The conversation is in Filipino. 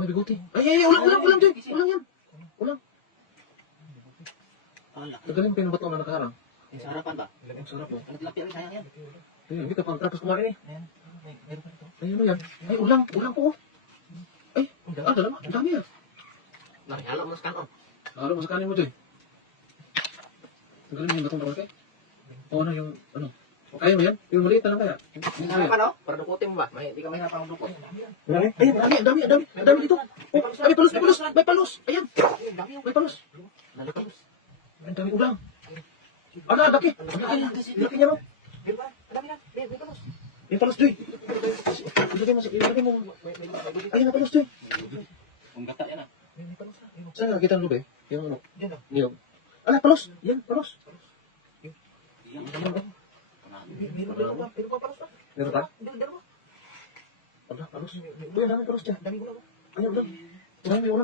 may bigote. Ay, ulang din. Ulang yan. Ulang. Tagalin mo kayo ng bato na nakaharang. Sa harapan ba? Ang sarap mo. Ang tilapia rin, sayang yan. Ayun, hindi ka pang tapos kumain eh. Ayan. Meron pa ito. Ayun mo yan. Ay, ulang po. Ay, dalawa. Ang dami yan. Nakihalo mo sa kanon. Halo mo sa kanin mo ito eh. Tagalin mo yung batong na kay. O yung, kaya mo yan? Yung maliit na lang kaya. Sa harapan, no? Para dukutin mo ba? Hindi ka mahirapan ang dukot. Ay, ang dami dito. Oh, may palos. Ayan, may palos. Nalitos. Ang dami ulang. Laki niya no. Madami na. May palos. Yung palos, Joy. Ilagay mo. Ayun na palos, Joy. Ang gata yan, ah. May palos na. Saan nakakita ang lube? Yung Yan, ah. Yung. Palos. Yan, palos. Yan, Meron pa? Meron pa? Palos. Uy, ang dami palos dyan. Ayun, ulang. May ulang.